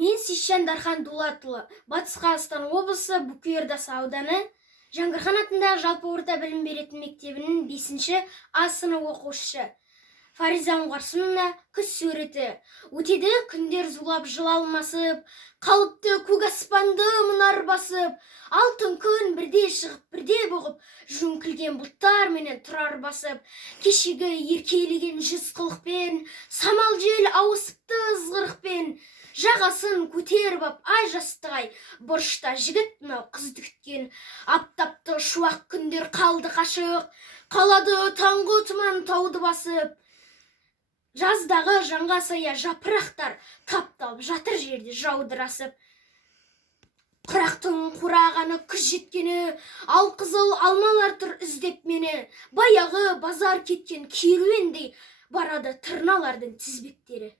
Мен Сейітжан Дархан Дулатұлы, Батыс Қазақстан облысы Бүкеердас ауданы Жаңғырхан атындағы жалпы орта білім беретін мектебінің 5-ші А сынып оқушысы. Фариза Оңғарсынова күз суреті. Өтеді күндер зулап жыл алмасып, қалыпты көк аспанды мұнар басып, алтын күн бірде шығып, бірде бұғып, жөңкілген бұлттар менен тұрар басып, кешегі еркелеген жүз қылықпен, самал жел ауысыпты ызғырықпен, жағасын көтеріп ап ай жастығай, бұрышта жігіт мынау қызды күткен, аптапты шуақ күндер қалды қашық, қалады таңғы тұман тауды басып, жаздағы жаңға сая жапырақтар тапталып жатыр жерде жаудырасып. Құрақтың қурағаны күз жеткені, алқызыл алмалар тұр іздеп мені, баяғы базар кеткен керуендей барады тырналардың тізбектері.